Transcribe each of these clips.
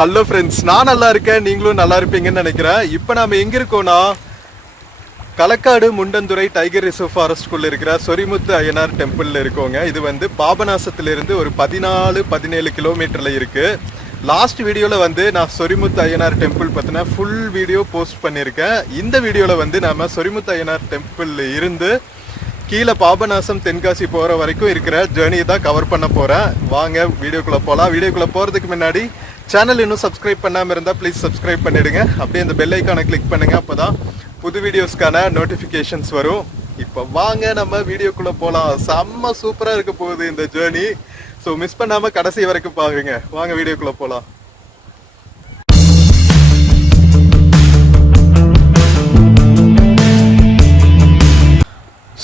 Hello friends, நான் நல்லா இருக்கேன், நீங்களும் நல்லா இருப்பீங்கன்னு நினைக்கிறேன். இப்போ நாம எங்க இருக்கோம்னா களக்காடு முண்டந்துறை டைகர் ரிசர்வ் ஃபாரஸ்ட்குள்ள இருக்கிற சொரிமுத்து அய்யனார் டெம்பிள்ல இருக்கோங்க. இது வந்து பாபநாசத்திலிருந்து ஒரு 14-17 கிலோமீட்டர்ல இருக்கு. லாஸ்ட் வீடியோவில் வந்து நான் சொரிமுத்து அய்யனார் டெம்பிள் பற்றின ஃபுல் வீடியோ போஸ்ட் பண்ணியிருக்கேன். இந்த வீடியோவில் வந்து நம்ம சொரிமுத்து அய்யனார் டெம்பிள் இருந்து கீழே பாபநாசம் தென்காசி போகிற வரைக்கும் இருக்கிற ஜேர்னியை தான் கவர் பண்ண போகிறேன். வாங்க வீடியோக்குள்ளே போகலாம். வீடியோக்குள்ளே போகிறதுக்கு முன்னாடி சேனல் இன்னும் சப்ஸ்கிரைப் பண்ணாமல் இருந்தால் ப்ளீஸ் சப்ஸ்கிரைப் பண்ணிவிடுங்க. அப்படியே இந்த பெல் ஐக்கானை கிளிக் பண்ணுங்கள், அப்போ தான் புது வீடியோஸ்க்கான நோட்டிஃபிகேஷன்ஸ் வரும். இப்போ வாங்க நம்ம வீடியோக்குள்ளே போகலாம். செம்ம சூப்பராக இருக்க போகுது இந்த ஜேர்னி. ஸோ மிஸ் பண்ணாமல் கடைசி வரைக்கும் பாருங்க. வாங்க வீடியோக்குள்ளே போகலாம்.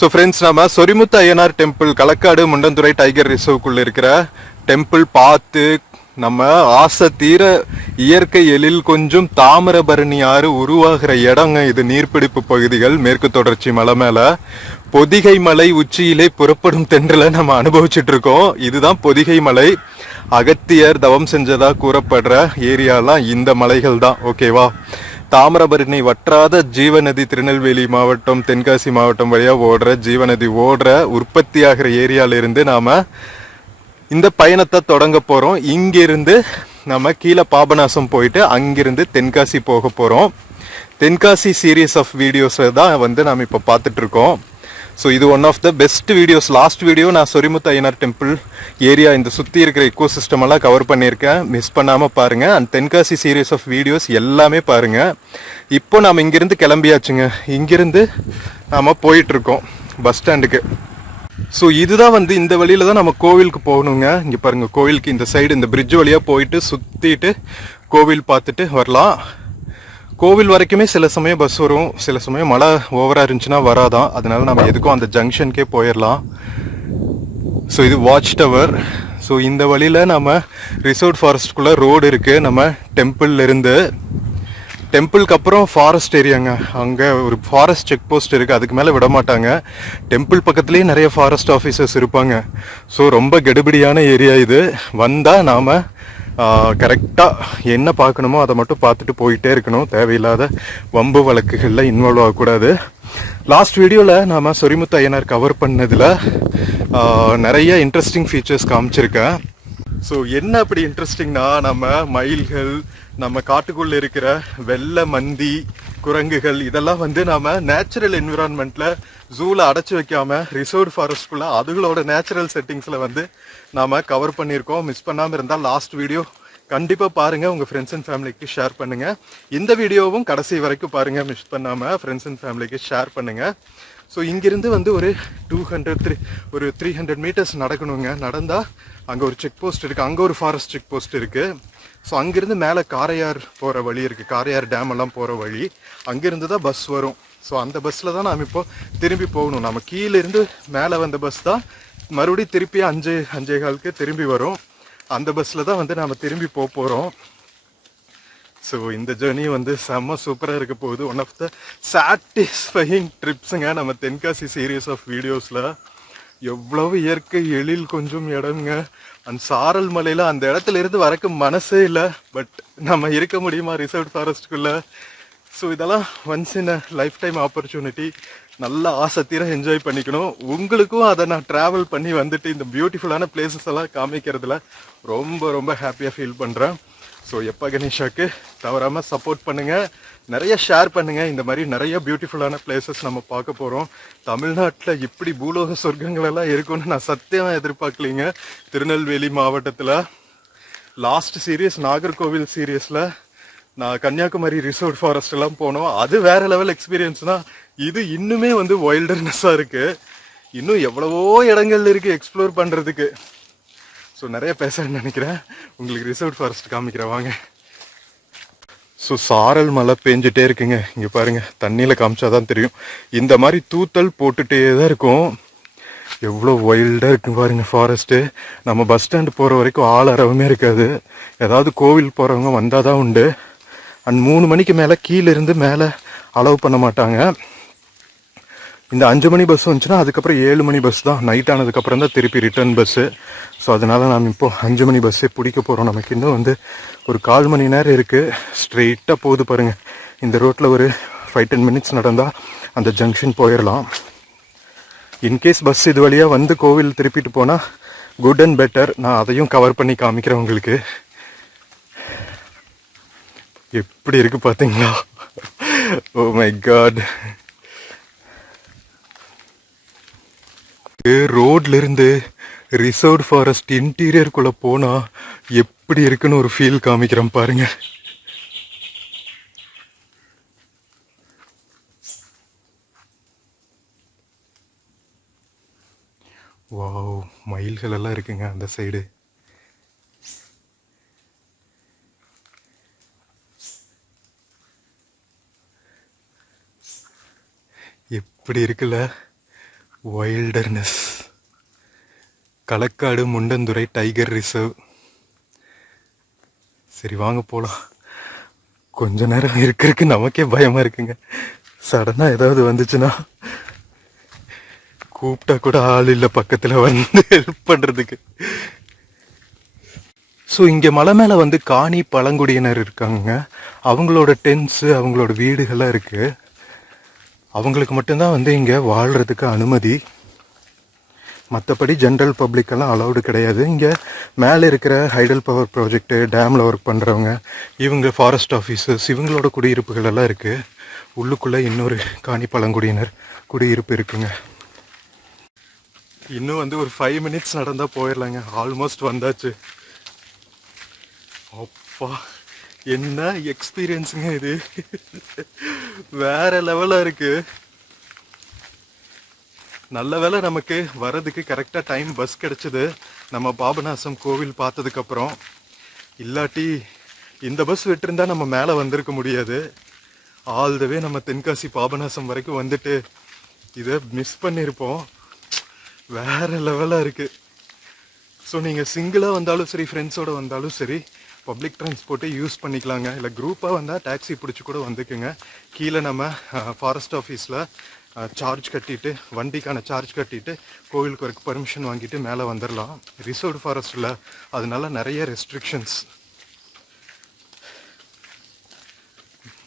ஸோ ஃப்ரெண்ட்ஸ், நம்ம சொரிமுத்து அய்யனார் டெம்பிள் களக்காடு முண்டந்துறை டைகர் ரிசர்வ்க்குள்ளே இருக்கிற டெம்பிள் பார்த்து நம்ம ஆசை தீர இயற்கை எழில் கொஞ்சம் தாமிரபரணி ஆறு உருவாகிற இடங்க இது. நீர்பிடிப்பு பகுதிகள், மேற்கு தொடர்ச்சி மலை மேல பொதிகை மலை உச்சியிலே புறப்படும் தென்றலை நம்ம அனுபவிச்சுட்டு இருக்கோம். இதுதான் பொதிகை மலை. அகத்தியர் தவம் செஞ்சதா கூறப்படுற ஏரியாலாம் இந்த மலைகள் தான். ஓகேவா? தாமிரபரணி வற்றாத ஜீவநதி திருநெல்வேலி மாவட்டம் தென்காசி மாவட்டம் வழியாக ஓடுற ஜீவநதி ஓடுற உற்பத்தி ஆகிற ஏரியாவிலிருந்து நாம இந்த பயணத்தை தொடங்க போகிறோம். இங்கிருந்து நம்ம கீழே பாபநாசம் போயிட்டு அங்கிருந்து தென்காசி போக போகிறோம். தென்காசி சீரீஸ் ஆஃப் வீடியோஸை தான் வந்து நாம் இப்போ பார்த்துட்ருக்கோம். ஸோ இது one of the best videos. Last video நான் சொரிமுத்து அய்யனார் டெம்பிள் ஏரியா இந்த சுற்றி இருக்கிற இக்கோ சிஸ்டம் எல்லாம் கவர் பண்ணியிருக்கேன். மிஸ் பண்ணாமல் பாருங்கள். And Tenkasi series of videos எல்லாமே பாருங்கள். இப்போ நாம் இங்கிருந்து கிளம்பியாச்சுங்க. இங்கிருந்து நாம் போயிட்டுருக்கோம் பஸ் ஸ்டாண்டுக்கு. ஸோ இதுதான் வந்து இந்த வழியில தான் நம்ம கோவிலுக்கு போகணுங்க. இங்கே பாருங்கள், கோவிலுக்கு இந்த சைடு இந்த பிரிட்ஜ் வழியாக போயிட்டு சுற்றிட்டு கோவில் பார்த்துட்டு வரலாம். கோவில் வரைக்குமே சில சமயம் பஸ் வரும், சில சமயம் மழை ஓவராக இருந்துச்சுன்னா வராதான். அதனால நம்ம எதுக்கும் அந்த ஜங்ஷனுக்கே போயிடலாம். ஸோ இது வாட்ச் டவர். ஸோ இந்த வழியில் நம்ம ரிசர்வ் ஃபாரஸ்ட்குள்ளே ரோடு இருக்குது. நம்ம டெம்பிள்லேருந்து டெம்பிளுக்கு அப்புறம் ஃபாரஸ்ட் ஏரியாங்க. அங்கே ஒரு ஃபாரஸ்ட் செக் போஸ்ட் இருக்குது, அதுக்கு மேலே விட மாட்டாங்க. டெம்பிள் பக்கத்துலேயே நிறைய ஃபாரஸ்ட் ஆஃபீஸர்ஸ் இருப்பாங்க. ஸோ ரொம்ப கெடுபிடியான ஏரியா இது. வந்தால் நாம் கரெக்டாக என்ன பார்க்கணுமோ அதை மட்டும் பார்த்துட்டு போயிட்டே இருக்கணும். தேவையில்லாத வம்பு வழக்குகளில் இன்வால்வ் ஆகக்கூடாது. லாஸ்ட் வீடியோவில் நாம் சொரிமுத்து அய்யனார் கவர் பண்ணதில் நிறைய இன்ட்ரெஸ்டிங் ஃபீச்சர்ஸ் காமிச்சிருக்கேன். ஸோ என்ன அப்படி இன்ட்ரெஸ்டிங்னா, நம்ம மயில்கள், நம்ம காட்டுக்குள்ளே இருக்கிற வெள்ளை மந்தி, குரங்குகள், இதெல்லாம் வந்து நம்ம நேச்சுரல் என்விரான்மெண்ட்டில் ஜூவில் அடைச்சி வைக்காம ரிசர்வ் ஃபாரஸ்ட்குள்ளே அதுகளோட நேச்சுரல் செட்டிங்ஸில் வந்து நாம் கவர் பண்ணியிருக்கோம். மிஸ் பண்ணாமல் இருந்தால் லாஸ்ட் வீடியோ கண்டிப்பாக பாருங்கள். உங்கள் ஃப்ரெண்ட்ஸ் அண்ட் ஃபேமிலிக்கு ஷேர் பண்ணுங்கள். இந்த வீடியோவும் கடைசி வரைக்கும் பாருங்கள். மிஸ் பண்ணாமல் ஃப்ரெண்ட்ஸ் அண்ட் ஃபேமிலிக்கு ஷேர் பண்ணுங்கள். ஸோ இங்கிருந்து வந்து ஒரு 300 மீட்டர்ஸ் நடக்கணுங்க. நடந்தால் அங்கே ஒரு செக் போஸ்ட் இருக்குது, அங்கே ஒரு ஃபாரஸ்ட் செக் போஸ்ட் இருக்குது. ஸோ அங்கேருந்து மேலே காரையார் போகிற வழி இருக்குது, காரையார் டேம் எல்லாம் போகிற வழி. அங்கேருந்து தான் பஸ் வரும். ஸோ அந்த பஸ்ஸில் தான் நாம் இப்போ திரும்பி போகணும். நம்ம கீழேருந்து மேலே வந்த பஸ் தான் மறுபடியும் திருப்பி 5:15 திரும்பி வரும். அந்த பஸ்ஸில் தான் வந்து நாம் திரும்பி போகிறோம். ஸோ இந்த ஜேர்னி வந்து செம்ம சூப்பராக இருக்க போகுது. ஒன் ஆஃப் த சாட்டிஸ்ஃபையிங் ட்ரிப்ஸுங்க நம்ம தென்காசி சீரீஸ் ஆஃப் வீடியோஸில். எவ்வளவு இயற்கை எழில் கொஞ்சம் இடம்ங்க. அந்த சாரல் மலையில் அந்த இடத்துல இருந்து வரக்கு மனசே இல்லை. பட் நம்ம இருக்க முடியுமா ரிசர்வ் ஃபாரஸ்ட்குள்ளே? ஸோ இதெல்லாம் once in a life time opportunity. நல்லா ஆசைத்தீர என்ஜாய் பண்ணிக்கணும். உங்களுக்கும் அதை நான் ட்ராவல் பண்ணி வந்துட்டு இந்த பியூட்டிஃபுல்லான பிளேசஸ் எல்லாம் காமிக்கிறதுல ரொம்ப ரொம்ப ஹாப்பியாக ஃபீல் பண்ணுறேன். ஸோ எப்போ கணேஷாக்கு தவறாமல் சப்போர்ட் பண்ணுங்கள், நிறைய ஷேர் பண்ணுங்கள். இந்த மாதிரி நிறைய பியூட்டிஃபுல்லான பிளேசஸ் நம்ம பார்க்க போகிறோம். தமிழ்நாட்டில் இப்படி பூலோக சொர்க்கங்களெல்லாம் இருக்குன்னு நான் சத்தியமாக எதிர்பார்க்கலிங்க. திருநெல்வேலி மாவட்டத்தில் லாஸ்ட் சீரியஸ் நாகர்கோவில் சீரியஸில் நான் கன்னியாகுமரி ரிசர்வ் ஃபாரஸ்ட் எல்லாம் போனோம். அது வேறு லெவல் எக்ஸ்பீரியன்ஸ்னால் இது இன்னுமே வந்து வைல்டர்னஸ்ஸாக இருக்குது. இன்னும் எவ்வளவோ இடங்கள் இருக்குது எக்ஸ்ப்ளோர் பண்ணுறதுக்கு. ஸோ நிறைய பேசணும்னு நினைக்கிறேன். உங்களுக்கு ரிசர்வ் ஃபாரஸ்ட் காமிக்கிறேன் வாங்க. ஸோ சாரல் மழை பெஞ்சிட்டே இருக்குங்க. இங்கே பாருங்கள், தண்ணியில் காமிச்சாதான் தெரியும். இந்த மாதிரி தூத்தல் போட்டுகிட்டே தான் இருக்கும். எவ்வளோ வைல்டாக இருக்குன்னு பாருங்கள் ஃபாரஸ்ட்டு. நம்ம பஸ் ஸ்டாண்டு போகிற வரைக்கும் ஆள் அரவமே இருக்காது. ஏதாவது கோவில் போகிறவங்க வந்தால் தான் உண்டு. அண்ட் 3 மணிக்கு மேலே கீழேருந்து மேலே அலோவ் பண்ண மாட்டாங்க. இந்த 5 மணி பஸ் வந்துச்சுன்னா அதுக்கப்புறம் 7 மணி பஸ் தான், நைட் ஆனதுக்கப்புறம் தான் திருப்பி ரிட்டர்ன் பஸ்ஸு. ஸோ அதனால் நாம் இப்போது 5 மணி பஸ்ஸே பிடிக்க போகிறோம். நமக்கு இன்னும் வந்து ஒரு 1/4 மணி நேரம் இருக்குது. ஸ்ட்ரெயிட்டாக போகுது பாருங்கள். இந்த ரோட்டில் ஒரு 5-10 மினிட்ஸ் நடந்தால் அந்த ஜங்ஷன் போயிடலாம். இன்கேஸ் பஸ் இது வழியாக வந்து கோவில் திருப்பிட்டு போனால் குட் அண்ட் பெட்டர். நான் அதையும் கவர் பண்ணி காமிக்கிறேன் உங்களுக்கு. எப்படி இருக்கு பார்த்தீங்களா? Oh my god. ரோட்ல இருந்து ரிசர்வ்ட் ஃபாரஸ்ட் இன்டீரியருக்குள்ள போனா எப்படி இருக்குன்னு ஒரு ஃபீல் காமிக்கிறேன் பாருங்க. வாவ், மயில்கள் எல்லாம் இருக்குங்க அந்த சைடு. எப்படி இருக்குல்ல wilderness. Kalakkad Mundanthurai tiger reserve. சரி வாங்க போகலாம். கொஞ்ச நேரம் இருக்கிறதுக்கு நமக்கே பயமா இருக்குங்க. சடனா ஏதாவது வந்துச்சுன்னா கூப்பிட்டா கூட ஆள் இல்லை பக்கத்தில் வந்து ஹெல்ப் பண்ணுறதுக்கு. ஸோ இங்கே மலை மேலே வந்து காணி பழங்குடியினர் இருக்காங்க. அவங்களோட டென்ட்ஸு அவங்களோட வீடுகள்லாம் இருக்குது. அவங்களுக்கு மட்டும்தான் வந்து இங்கே வாழ்கிறதுக்கு அனுமதி. மற்றபடி ஜென்ரல் பப்ளிக்கெல்லாம் அலௌடு கிடையாது. இங்கே மேலே இருக்கிற ஹைடல் பவர் ப்ராஜெக்டு, டேமில் ஒர்க் பண்ணுறவங்க, இவங்க ஃபாரஸ்ட் ஆஃபீஸர்ஸ், இவங்களோட குடியிருப்புகள் எல்லாம் இருக்குது. உள்ளுக்குள்ளே இன்னொரு காணி பழங்குடியினர் குடியிருப்பு இருக்குங்க. இன்னும் வந்து ஒரு 5 மினிட்ஸ் நடந்தால் போயிடலாங்க. ஆல்மோஸ்ட் வந்தாச்சு. அப்பா என்ன எக்ஸ்பீரியன்ஸுங்க இது. வேற லெவலாக இருக்கு. நல்ல வேலை நமக்கு வர்றதுக்கு கரெக்டாக டைம் பஸ் கிடைச்சது நம்ம பாபநாசம் கோவில் பார்த்ததுக்கப்புறம். இல்லாட்டி இந்த பஸ் விட்டுருந்தா நம்ம மேலே வந்திருக்க முடியாது. ஆல் த வே நம்ம தென்காசி பாபநாசம் வரைக்கும் வந்துட்டு இதை மிஸ் பண்ணியிருப்போம். வேற லெவலாக இருக்குது. ஸோ நீங்கள் சிங்கிளாக வந்தாலும் சரி, ஃப்ரெண்ட்ஸோடு வந்தாலும் சரி, பப்ளிக் டிரான்ஸ்போர்ட்டை யூஸ் பண்ணிக்கலாங்க. இல்லை குரூப்பாக வந்தால் டாக்ஸி பிடிச்சி கூட வந்துக்குங்க. கீழே நம்ம ஃபாரஸ்ட் ஆஃபீஸில் சார்ஜ் கட்டிட்டு, வண்டிக்கான சார்ஜ் கட்டிட்டு கோவிலுக்கு வரைக்கும் பர்மிஷன் வாங்கிட்டு மேலே வந்துடலாம். ரிசர்வ்டு ஃபாரஸ்ட்டில் அதனால நிறைய ரெஸ்ட்ரிக்ஷன்ஸ்.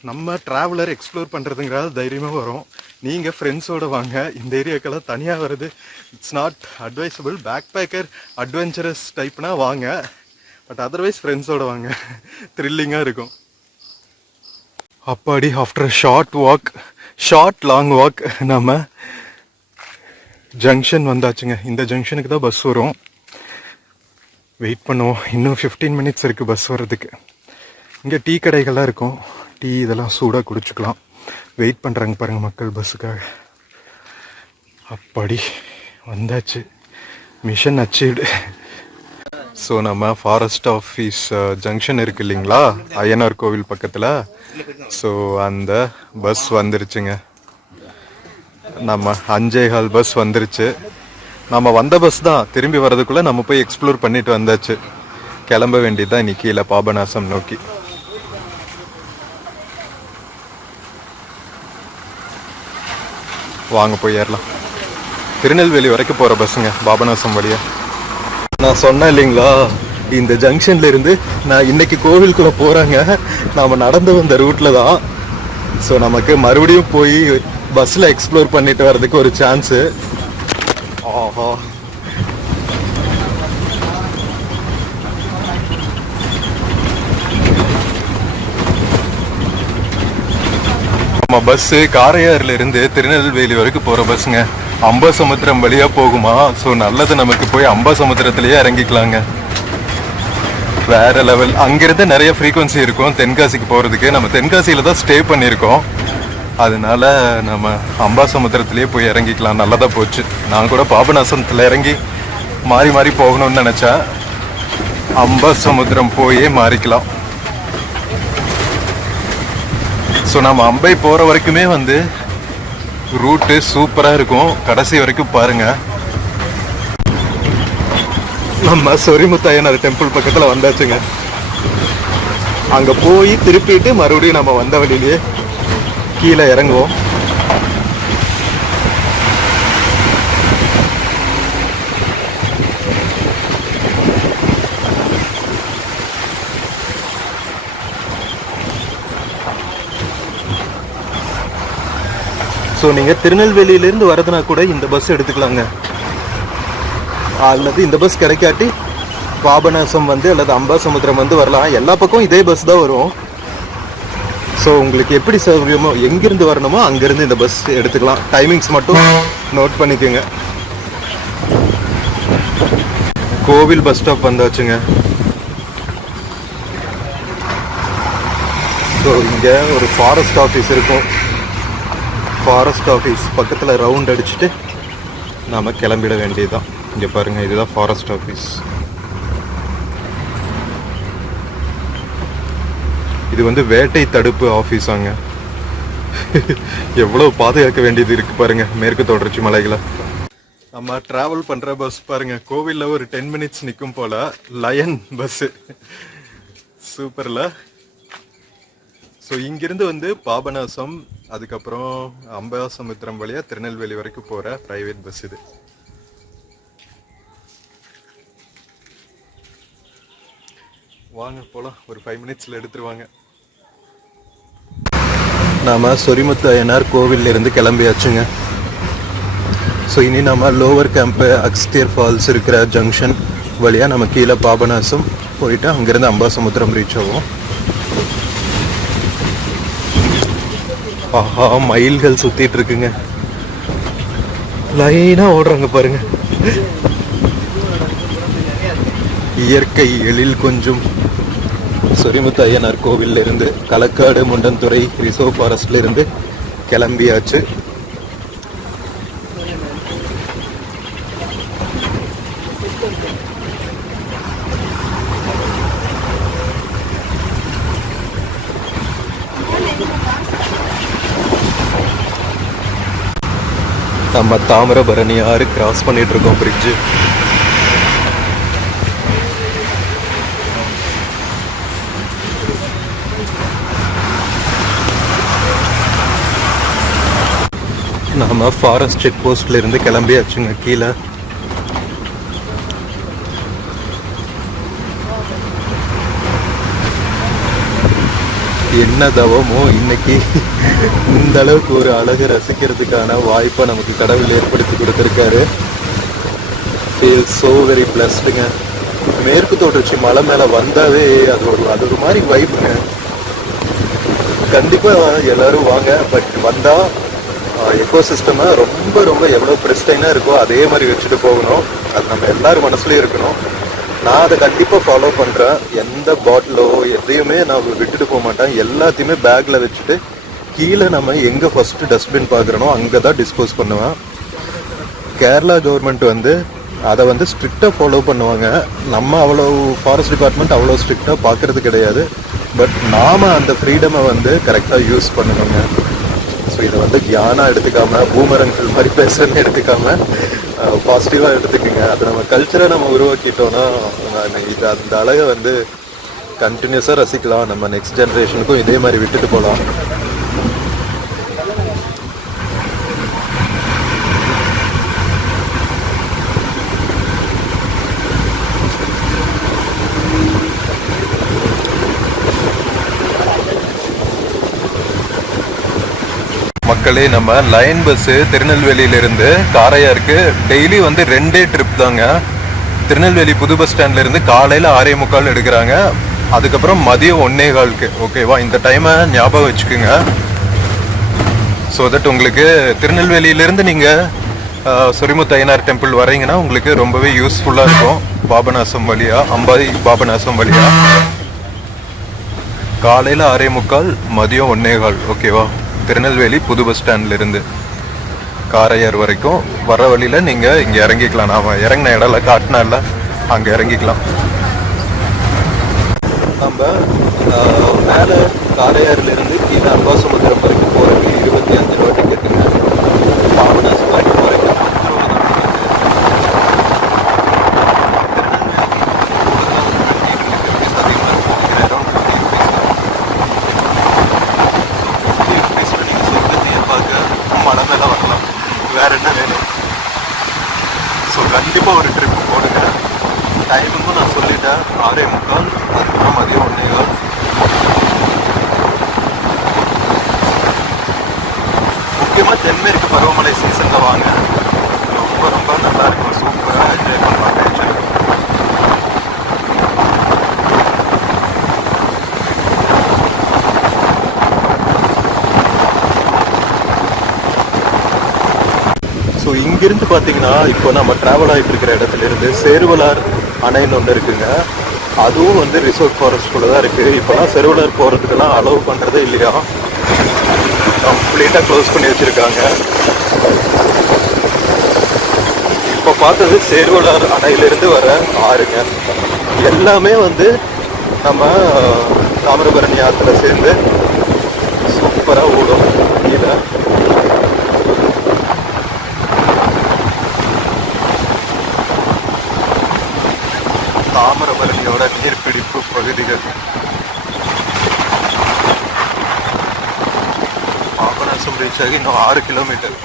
நம்ம ட்ராவலர் எக்ஸ்ப்ளோர் பண்ணுறதுங்கிறது தைரியமாக வரும். நீங்கள் ஃப்ரெண்ட்ஸோடு வாங்க. இந்த ஏரியாக்கெல்லாம் தனியாக வருது. It's not advisable. Backpacker adventurous டைப்னா வாங்க. பட் அதர்வைஸ் ஃப்ரெண்ட்ஸோடு வாங்க. த்ரில்லிங்காக இருக்கும். அப்பாடி, ஆஃப்டர் ஷார்ட் லாங் வாக் நம்ம ஜங்ஷன் வந்தாச்சுங்க. இந்த ஜங்ஷனுக்கு தான் பஸ் வரும். வெயிட் பண்ணுவோம். இன்னும் 15 மினிட்ஸ் இருக்குது பஸ் வர்றதுக்கு. இங்கே டீ கடைகள்லாம் இருக்கும். டீ இதெல்லாம் சூடாக குடிச்சுக்கலாம். வெயிட் பண்ணுறாங்க பாருங்கள் மக்கள் பஸ்ஸுக்காக. அப்படி வந்தாச்சு. Mission achieved. ஸோ நம்ம ஃபாரஸ்ட் ஆஃபீஸ் ஜங்ஷன் இருக்குது இல்லைங்களா, அய்யனார் கோவில் பக்கத்தில். ஸோ அந்த பஸ் வந்துருச்சுங்க. நம்ம 5:15 பஸ் வந்துருச்சு. நம்ம வந்த பஸ் தான். திரும்பி வர்றதுக்குள்ளே நம்ம போய் எக்ஸ்ப்ளோர் பண்ணிட்டு வந்தாச்சு. கிளம்ப வேண்டியதுதான் இன்னைக்கு கீழே பாபநாசம் நோக்கி. வாங்க போய் ஏறலாம். திருநெல்வேலி வரைக்கும் போகிற பஸ்ஸுங்க பாபநாசம் வழியா. நான் சொன்னேன் இல்லைங்களா, இந்த ஜங்ஷன்ல இருந்து நான் இன்னைக்கு கோவிலுக்குள்ள போறாங்க. நாம நடந்து வந்த ரூட்ல தான். ஸோ நமக்கு மறுபடியும் போய் பஸ்ல எக்ஸ்ப்ளோர் பண்ணிட்டு வர்றதுக்கு ஒரு சான்ஸு. ஆஹா, நம்ம பஸ்ஸு காரையாறுல இருந்து திருநெல்வேலி வரைக்கும் போகிற பஸ்ஸுங்க. அம்பாசமுத்திரம் வழியாக போகுமா. ஸோ நல்லது, நமக்கு போய் அம்பாசமுத்திரத்துலேயே இறங்கிக்கலாங்க. வேற லெவல். அங்கிருந்து நிறைய ஃப்ரீக்வன்சி இருக்கும் தென்காசிக்கு போகிறதுக்கு. நம்ம தென்காசியில் தான் ஸ்டே பண்ணியிருக்கோம். அதனால நம்ம அம்பாசமுத்திரத்துலேயே போய் இறங்கிக்கலாம். நல்லதாக போச்சு. நான் கூட பாபநாசத்தில் இறங்கி மாறி மாறி போகணும்னு நினச்சேன். அம்பாசமுத்திரம் போயே மாறிக்கலாம். ஸோ நம்ம அம்பை போகிற வரைக்குமே வந்து ரூட்டு சூப்பராக இருக்கும். கடைசி வரைக்கும் பாருங்கள். நம்ம சொரிமுத்தையனார் டெம்பிள் பக்கத்தில் வந்தாச்சுங்க. அங்கே போய் திருப்பிட்டு மறுபடியும் நம்ம வந்த வழியிலேயே கீழே இறங்குவோம். ஸோ நீங்கள் திருநெல்வேலியிலேருந்து வரதுனா கூட இந்த பஸ் எடுத்துக்கலாங்க. அல்லது இந்த பஸ் கிடைக்காட்டி பாபநாசம் வந்து அல்லது அம்பாசமுத்திரம் வந்து வரலாம். எல்லா பக்கம் இதே பஸ் தான் வரும். ஸோ உங்களுக்கு எப்படி சௌகரியமோ எங்கேருந்து வரணுமோ அங்கேருந்து இந்த பஸ் எடுத்துக்கலாம். டைமிங்ஸ் மட்டும் நோட் பண்ணிக்கோங்க. கோவில் பஸ் ஸ்டாப் வந்தாச்சுங்க. ஸோ இங்கே ஒரு ஃபாரஸ்ட் ஆஃபீஸ் இருக்கும். ஃபாரஸ்ட் ஆஃபீஸ் பக்கத்தில் ரவுண்ட் அடிச்சுட்டு நாம் கிளம்பிட வேண்டியதுதான். இங்கே பாருங்கள், இதுதான் ஃபாரஸ்ட் ஆஃபீஸ். இது வந்து வேட்டை தடுப்பு ஆஃபீஸாங்க. எவ்வளோ பாதுகாக்க வேண்டியது இருக்குது பாருங்கள் மேற்கு தொடர்ச்சி மலைகளை. நம்ம ட்ராவல் பண்ணுற பஸ் பாருங்கள், கோவிலில் ஒரு 10 மினிட்ஸ் நிற்கும் போல். லயன் பஸ்ஸு சூப்பரில். ஸோ இங்கிருந்து வந்து பாபநாசம், அதுக்கப்புறம் அம்பாசமுத்திரம் வழியாக திருநெல்வேலி வரைக்கும் போகிற ப்ரைவேட் பஸ் இது. வாங்க போகலாம். ஒரு 5 மினிட்ஸில் எடுத்துருவாங்க. நாம் சொரிமுத்து அய்யனார் கோவிலிருந்து கிளம்பியாச்சுங்க. ஸோ இனி நம்ம லோவர் கேம்ப்பு அகஸ்தியர் ஃபால்ஸ் இருக்கிற ஜங்ஷன் வழியாக நம்ம கீழே பாபநாசம் போயிட்டு அங்கேருந்து அம்பாசமுத்திரம் ரீச் ஆகும். ஆஹா, மயில்கள் சுற்றிட்டு இருக்குங்க. லைனாக ஓடுறாங்க பாருங்க. இயற்கை எழில் கொஞ்சம் சொரிமுத்து அய்யனார் கோவில்ல இருந்து களக்காடு முண்டந்துறை ரிசர்வ் ஃபாரஸ்ட்ல இருந்து கிளம்பியாச்சு. நம்ம தாமிரபரணி ஆறு கிராஸ் பண்ணிட்டு இருக்கோம். பிரிட்ஜு நம்ம ஃபாரஸ்ட் செக் போஸ்ட்ல இருந்து கிளம்பியாச்சுங்க. கீழே என்ன தவமோ இன்னைக்கு இந்த அளவுக்கு ஒரு அழகை ரசிக்கிறதுக்கான வாய்ப்பை நமக்கு கடவுள் ஏற்படுத்தி கொடுத்துருக்காரு. ஃபீல் ஸோ வெரி பிளஸ்டுங்க. மேற்கு தொடர்ச்சி மலை மேலே வந்தாவே அது ஒரு மாதிரி வைப்புங்க. கண்டிப்பாக எல்லாரும் வாங்க. பட் வந்தால் எக்கோசிஸ்டமை ரொம்ப ரொம்ப எவ்வளோ பிரிஸ்டைனாக இருக்கோ அதே மாதிரி வச்சுட்டு போகணும். அது நம்ம எல்லாரும் மனசுலேயும் இருக்கணும். நான் அதை கண்டிப்பாக ஃபாலோ பண்ணுறேன். எந்த பாட்டிலோ எதையுமே நான் விட்டுட்டு போக மாட்டேன். எல்லாத்தையுமே பேக்கில் வச்சுட்டு கீழே நம்ம எங்கே ஃபஸ்ட்டு டஸ்ட்பின் பார்க்குறனோ அங்கே தான் டிஸ்போஸ் பண்ணுவேன். கேரளா கவர்மெண்ட் வந்து அதை வந்து ஸ்ட்ரிக்டாக ஃபாலோ பண்ணுவாங்க. நம்ம அவ்வளோ ஃபாரஸ்ட் டிபார்ட்மெண்ட் அவ்வளோ ஸ்ட்ரிக்டாக பார்க்குறது கிடையாது. பட் நாம் அந்த ஃப்ரீடமை வந்து கரெக்டாக யூஸ் பண்ணணுங்க. ஸோ இதை வந்து தியானாக எடுத்துக்காமல் பூமரங்கள் மாதிரி பேசுகிறேன்னு எடுத்துக்காமல் பாசிட்டிவாக எடுத்துக்கோங்க. அது நம்ம கல்ச்சரை நம்ம உருவாக்கிட்டோன்னா இது அந்த அழகை வந்து கண்டினியூஸாக ரசிக்கலாம். நம்ம நெக்ஸ்ட் ஜென்ரேஷனுக்கும் இதே மாதிரி விட்டுட்டு போகலாம். மக்களே, நம்ம லைன் பஸ்ஸு திருநெல்வேலியிலேருந்து காரையாருக்கு டெய்லி வந்து 2 ட்ரிப் தாங்க. திருநெல்வேலி புது பஸ் ஸ்டாண்ட்லேருந்து காலையில் 6:45 எடுக்கிறாங்க. அதுக்கப்புறம் மதியம் 1:15. ஓகேவா? இந்த டைமை ஞாபகம் வச்சுக்கோங்க. ஸோ தட் உங்களுக்கு திருநெல்வேலியிலேருந்து நீங்கள் சொரிமுத்து அய்யனார் டெம்பிள் வரீங்கன்னா உங்களுக்கு ரொம்பவே யூஸ்ஃபுல்லாக இருக்கும். பாபநாசம் வழியாக பாபநாசம் வழியாக காலையில் 6:45 மதியம் 1:15. ஓகேவா? திருநெல்வேலி புது பஸ் ஸ்டாண்ட்லேருந்து காரையார் வரைக்கும் வர வழியில் நீங்கள் இங்கே இறங்கிக்கலாம். நாம் இறங்கின இடம்ல காட்டினால அங்கே இறங்கிக்கலாம். நம்ம மேலே காரையார்லேருந்து கீழே அம்பாசமுத்திரம் வரைக்கும் போகிறதுக்கு 25 ரூபா டிக்கெட்டுங்க. பாபநாசம் வரைக்கும் போகிறதுக்கு 10 ரூபா தான் மலை மேலே வரலாம். வேறு என்ன வேணும்? ஸோ கண்டிப்பாக ஒரு ட்ரிப்பு போடுங்க. டைமுக்கும் நான் சொல்லிட்டேன், 6:45. அதுக்கப்புறம் மதியம் 1:15. முக்கியமாக தென்மேற்கு பருவமழை சீசனில் வாங்க, ரொம்ப ரொம்ப நல்லா இருக்கும். சூப்பராக என்ஜாய் பண்ணலாம் நேச்சர். ஸோ இங்கிருந்து பார்த்தீங்கன்னா இப்போ நம்ம ட்ராவல் ஆகிட்டு இருக்கிற இடத்துல இருந்து சேருவலார் அணைன்னு ஒன்று இருக்குங்க. அதுவும் வந்து ரிசர்வ் ஃபாரஸ்ட்குள்ளே தான் இருக்குது. இப்போலாம் செருவலார் போகிறதுக்கெல்லாம் அலோவ் பண்ணுறதே இல்லையா, கம்ப்ளீட்டாக க்ளோஸ் பண்ணி வச்சுருக்காங்க. இப்போ பார்த்தது சேருவலார் அணையிலிருந்து வர ஆறுங்க. எல்லாமே வந்து நம்ம தாமிரபரணி ஆற்றுல சேர்ந்து சூப்பராக ஓடும். கீழே தாமிரபரணியோட நீர்பிடிப்பு பகுதிகள். பாபநாசம் ரீச் ஆகி இன்னும் 6 கிலோமீட்டர்.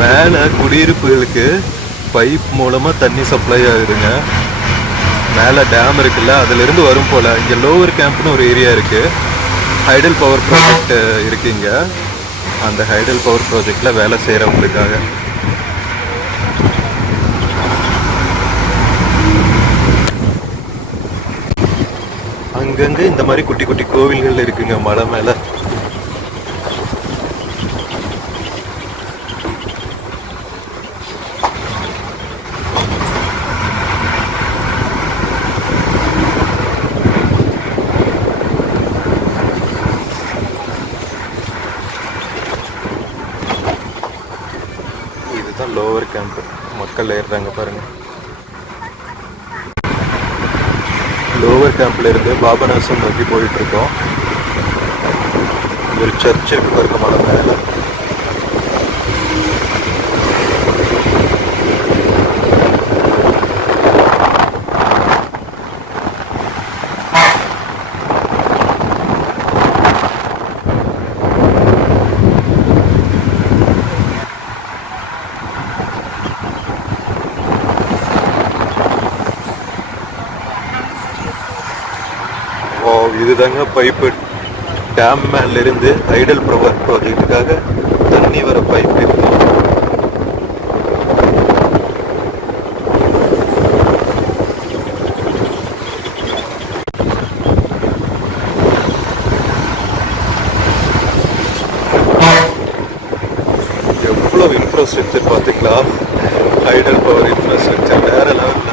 மேலே குடியிருப்புகளுக்கு பைப் மூலமாக தண்ணி சப்ளை ஆகுதுங்க. மேலே டேம் இருக்குல்ல, அதுலேருந்து வரும் போல். இங்கே லோவர் கேம்ப்னு ஒரு ஏரியா இருக்குது. ஹைடல் பவர் ப்ராஜெக்ட் இருக்குது இங்கே. அந்த ஹைடல் பவர் ப்ராஜெக்டில் வேலை செய்கிறவங்களுக்காக. அங்கங்கே இந்த மாதிரி குட்டி குட்டி கோவில்கள் இருக்குங்க மலை மேலே. இதுதான் லோவர் கேம்ப். மக்கள் ஏறுறாங்க பாருங்க. லோவர் கேம்ப்ல இருந்து பாபநாசம் நோக்கி போயிட்டு இருக்கோம். ஒரு சர்ச் இருக்கு பாருங்க மலை மேல. இதுதாங்க பைப்பு. டேம் மேல இருந்து ஹைடல் பவர் ப்ராஜெக்டுக்காக தண்ணி வர பைப் இருக்கு. எவ்வளவு இன்ஃப்ராஸ்ட்ரக்சர் பார்த்தீங்களா? ஹைடல் பவர் இன்ஃப்ராஸ்ட்ரக்சர் வேற லெவல்ல.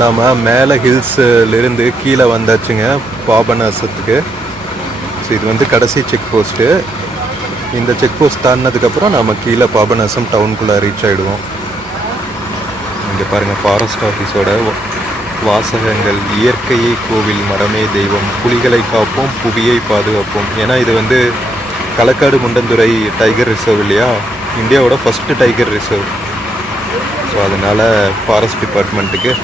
நாம் மேலே ஹில்ஸ்லேருந்து கீழே வந்தாச்சுங்க பாபநாசத்துக்கு. ஸோ இது வந்து கடைசி செக் போஸ்ட்டு. இந்த செக் போஸ்ட் தாண்டினதுக்கப்புறம் நம்ம கீழே பாபநாசம் டவுனுக்குள்ளே ரீச் ஆகிடுவோம். இங்கே பாருங்கள் ஃபாரஸ்ட் ஆஃபீஸோட வாசகங்கள். இயற்கையை கோவில், மரமே தெய்வம், புலிகளை காப்போம், புவியை பாதுகாப்போம். ஏன்னா இது வந்து களக்காடு முண்டந்துறை டைகர் ரிசர்வ் இல்லையா, இந்தியாவோட ஃபஸ்ட்டு டைகர் ரிசர்வ். ஸோ அதனால் ஃபாரஸ்ட் டிபார்ட்மெண்ட்டுக்கு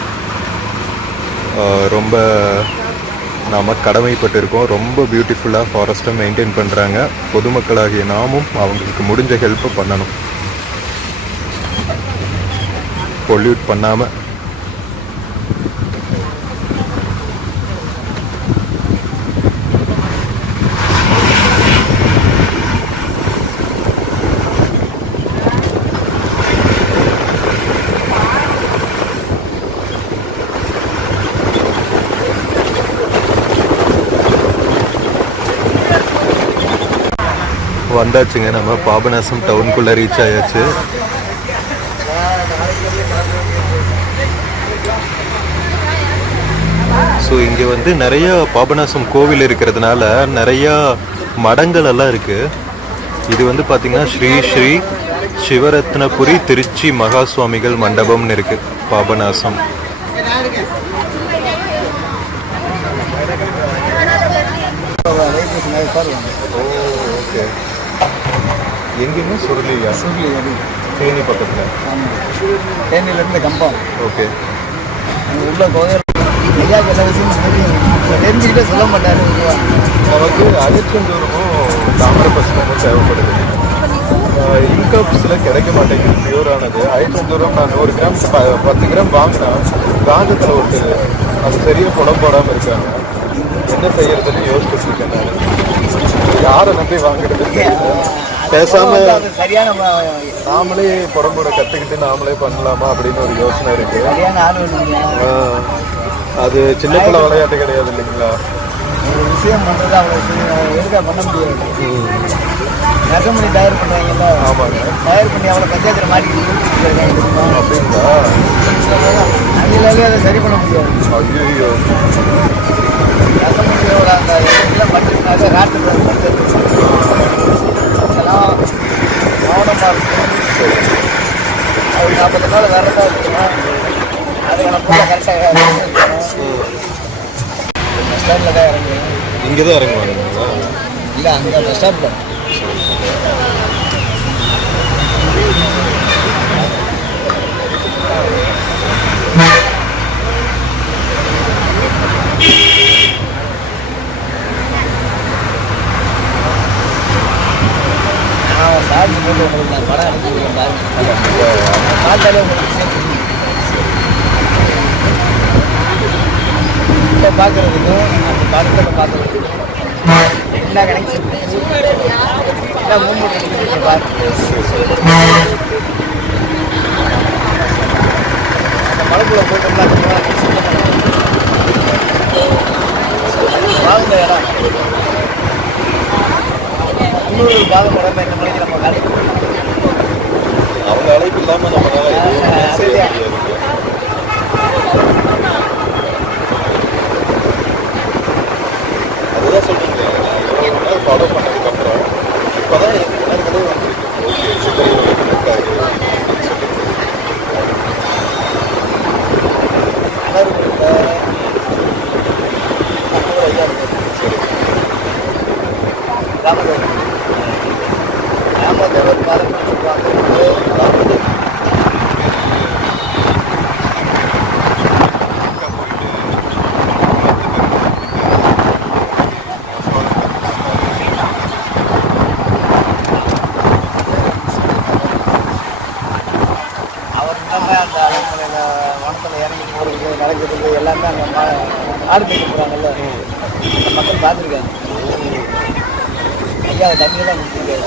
ரொம்ப நாம் கடமைப்பட்டு இருக்கோம். ரொம்ப பியூட்டிஃபுல்லாக ஃபாரஸ்ட்டை மெயின்டைன் பண்ணுறாங்க. பொதுமக்களாகிய நாமும் அவங்களுக்கு முடிஞ்ச ஹெல்ப்பை பண்ணணும், பொல்யூட் பண்ணாமல். வந்தாச்சுங்க, நம்ம பாபநாசம் டவுனுக்குள்ளே ரீச் ஆயாச்சு. ஸோ இங்கே வந்து நிறைய பாபநாசம் கோவில் இருக்கிறதுனால நிறையா மடங்கள் எல்லாம் இருக்குது. இது வந்து பார்த்திங்கன்னா ஸ்ரீ ஸ்ரீ சிவரத்னபுரி திருச்சி மகா சுவாமிகள் மண்டபம்னு இருக்குது பாபநாசம். ஓகே, எங்கேயுமே சுருளியா? சுருளி தேனி பக்கத்தில். தேனியிலேருந்து கம்பம். ஓகே, உள்ள கோயில் ஐயா தெரிஞ்சுக்கிட்டே சொல்ல மாட்டார். நமக்கு அழுத்தந்தூரமும் தாமிரபரணமும் தேவைப்படுது. இன்கப்ஸில் கிடைக்க மாட்டேங்குது பியூரானது. அழுத்தந்தூரம் நான் 100 கிராம் 10 கிராம் வாங்கினா காந்தத்தில் ஒட்டுது. அது சரியாக புடம் போடாமல் இருக்காங்க. என்ன செய்யறதுன்னு யோசிச்சுட்டு இருக்கேன் நான். யாரை நம்பி வாங்கிட்டு பேசாம நாமளே புடம்போட கற்றுக்கிட்டு நாமளே பண்ணலாமா அப்படின்னு ஒரு யோசனை இருக்கு. அது சின்ன பிள்ளை விளையாட்டு கிடையாது இல்லைங்களா? ஒரு விஷயம் பண்ணுறது அவ்வளோ எதுக்காக பண்ண முடியாது. நெசமணி தயார் பண்ணுறாங்கல்ல. ஆமாங்க, தயார் பண்ணி அவ்வளோ பஞ்சாயத்தில் மாட்டிக்கிட்டு அப்படிங்களா? அதிலே அதை சரி பண்ண முடியாது. ஐயோ, நெசமணியோட அந்த இதெல்லாம் பண்ணிருந்தாங்க. ராட்டு அதெல்லாம் கவனமாக இருக்கும். அது 40 நாள் வேறதா இருக்கணும். அதுக்கான பொருளை கரெக்டாக பஸ் ஸ்டாண்டில் தான் இறங்குவேன். இங்கே தான் இறங்குவாங்க? இல்லை, அங்கே பஸ் ஸ்டாப்பில். சார்ஜ் போட்டு உங்களுக்கு நான் படம் அனுப்பிடுவேன் பாருங்க. பார்த்தாலே உங்களுக்கு இப்போ பார்க்குறதுக்கும் அந்த படத்தில் பார்க்குறதுக்கும் என்ன கனெக்ஷன் என்ன மூமெண்ட் பார்த்து அந்த படக்குள்ள போட்டோம்னா வாழ்ந்த இடம் இன்னொரு பாகம் உடம்பு என்ன மணிக்கு நம்ம வேலைக்கு அவங்க அழைப்பு இல்லாமல் நம்மளால அதுதான் சொல்றீங்க. ஃபாலோ பண்ணதுக்கப்புறம் இப்போதான் எனக்கு உணர்வுகளே வந்துருக்கு. ஓகே, சித்தரை ராமதேவன் ராமதேவன் பாதம் சொல்லுவாங்க. நடக்கிறது எல்லாமே அங்கே ஆடு போயிட்டு போகிறாங்கல்ல, மக்கள் பார்த்துருக்காங்க. ஐயா தண்ணி தான் குடிச்சிருக்காரு.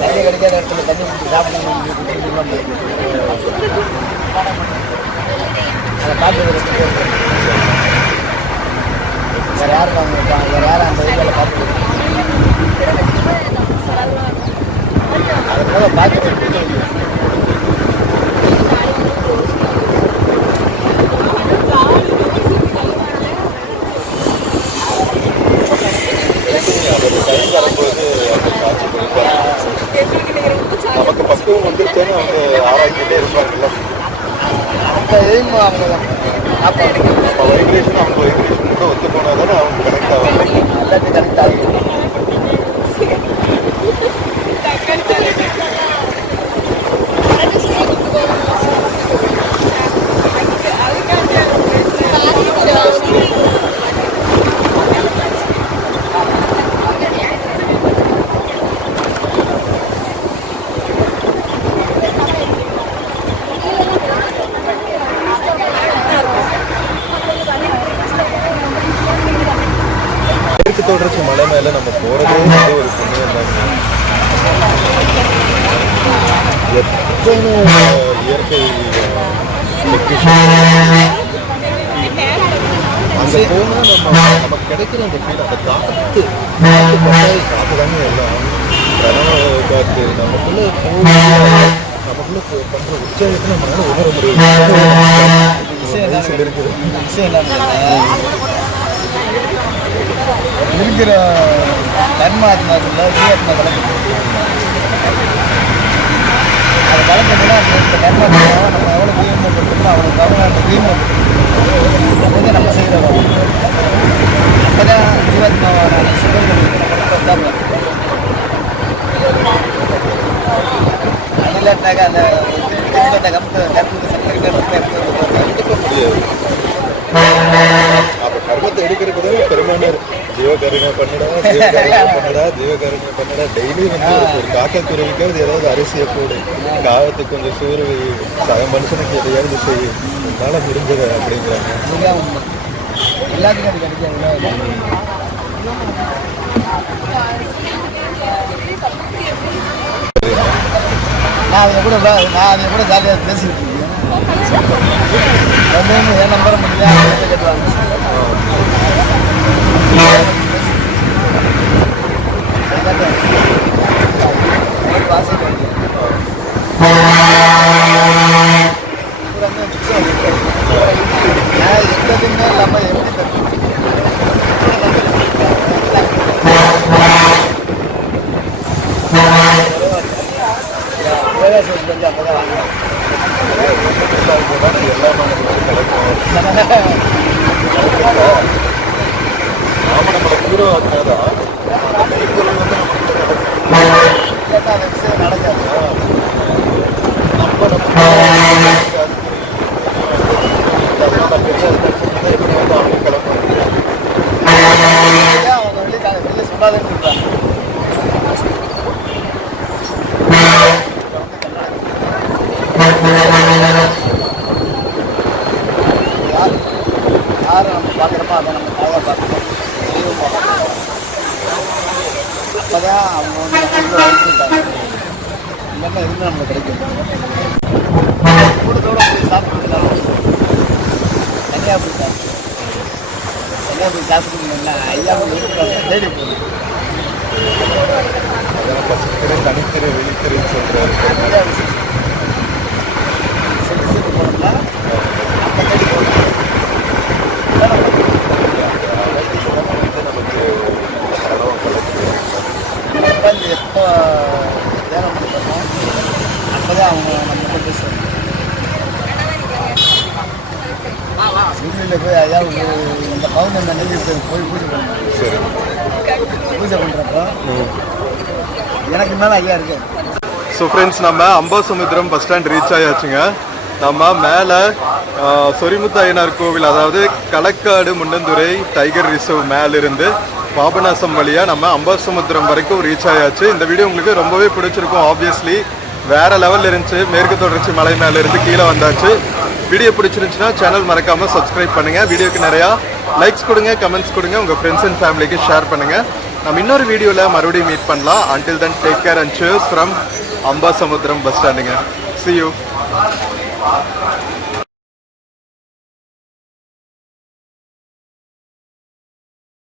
தண்ணி கிடைக்காத இடத்துல தண்ணி குடிச்சு சாப்பிடணும். அதை பார்த்து வேறு யார் வாங்க வேறு யாரும் அந்த ஏரியாவில் பார்த்து அதனால பார்த்து நமக்கு பக்குவம் வந்துருச்சேன்னு அவங்க ஆராய்ச்சிட்டே இருப்பாங்கல்ல. அந்த எய்ம் அவங்க வைப்ரேஷன் அவங்க வைப்ரேஷன் கூட ஒத்து போனால் தானே அவங்க கனெக்ட் ஆகும். எல்லாத்தையும் கனெக்ட் ஆகும். தொடர்ச்சி மலை மேலே நம்ம போகிறதே வந்து ஒரு புண்ணியம் தாங்க. எத்தனை இயற்கை அங்கே போனால் நமக்கு கிடைக்கிற அந்த ஃபீல், அந்த காற்று தானே எல்லாம் பார்த்து நமக்குள்ள நமக்குள்ள பண்ற உற்சாகத்தை நம்மளால உணர முடியும். இருக்குது இருக்கிற தன்மாத்மாக்குள்ள ஜீவாத்மா கலக்கு அது கலக்கணும்னா இந்த தன்மாத்மா நம்ம எவ்வளோ தீவிரப்படுத்தணுமோ அவனுக்கு அவங்க அந்த தீவிரம் வந்து நம்ம செய்கிற அப்போ தான் ஜீவாத்மாவான சுகம் இல்லாட்டாக்க அந்த கர்மத்தை சக்கரை அப்போ கர்மத்தை எடுக்கிறதுக்கு பெருமானார் ஜீவகருணை பண்ணடா ஜீவகருணை பண்ணடா டெய்லி வந்து ஒரு காக்கக்குருவிக்காவது ஏதாவது அரிசியை போடு, காவத்துக்கு கொஞ்சம் சோறு சக மனுஷனுக்கு எதையாவது செய்யும், என்னால் முடிஞ்சது அப்படிங்கிறாங்க. எல்லாத்துக்கும் அது கிடைக்காது. நான் அதை கூட ஜாலியாக பேசிக்கிட்டு இருக்கேன். என் நம்பரை முடியல கேட்டுவாங்க. எந்ததுமே இல்லாமல் எப்படி கொஞ்சம் அப்போ தான் அந்த விஷயம் நடக்காது. அவங்க வெளியே சொல்லாதுன்னு சொல்றாங்க. யாரை நம்ம பார்க்குறப்போ அதை நம்ம தாயாக பார்க்கணும், தெய்வம் பார்க்கணும். அப்போ தான் அவங்க வந்து நம்மள வளர்த்துட்டாங்க. இல்லைன்னா எதுவுமே நம்மளுக்கு கிடைக்கும். கூட்டத்தோடு போய் சாப்பிட்டுருந்தாலும் தனியாக போய் சாப்பிட்டு தனியாக போய் சாப்பிட்டுருந்தீங்கன்னா ஐயா தேடி போகணும். தனித்திரை வெளித்திரைன்னு சொல்றாரு. செட்டு போனோம்னா அப்போ தேடி போகணும். எப்போ தியானம் பண்ணுறோமோ அப்போ தான் அவங்க நம்ம பேசுவாங்க. சிறுவையில் போய் ஐயா இந்த பௌர்ணமி அன்னைக்கு போய் பூஜை பண்ணுவாங்க. சரி, பூஜை பண்ணுறப்போ எனக்கு மேலே ஐயா இருக்கு. ஸோ ஃப்ரெண்ட்ஸ், நம்ம அம்பாசமுத்திரம் பஸ் ஸ்டாண்ட் ரீச் ஆயாச்சுங்க. நம்ம மேலே சொரிமுத்து அய்யனார் கோவில், அதாவது களக்காடு முண்டந்துறை டைகர் ரிசர்வ் மேலிருந்து பாபநாசம் வழியாக நம்ம அம்பாசமுத்திரம் வரைக்கும் ரீச் ஆயாச்சு. இந்த வீடியோ உங்களுக்கு ரொம்பவே பிடிச்சிருக்கும். ஆப்வியஸ்லி வேறு லெவலில் இருந்துச்சு. மேற்கு தொடர்ச்சி மலை மேலேருந்து கீழே வந்தாச்சு. வீடியோ பிடிச்சிருந்துச்சுன்னா சேனல் மறக்காமல் சப்ஸ்கிரைப் பண்ணுங்கள். வீடியோக்கு நிறையா லைக்ஸ் கொடுங்க, கமெண்ட்ஸ் கொடுங்க, உங்கள் ஃப்ரெண்ட்ஸ் அண்ட் ஃபேமிலிக்கு ஷேர் பண்ணுங்கள். நம்ம இன்னொரு வீடியோவில் மறுபடியும் மீட் பண்ணலாம். Until then take care and cheers from Ambasamudram bus ஸ்டாண்டுங்க. See you.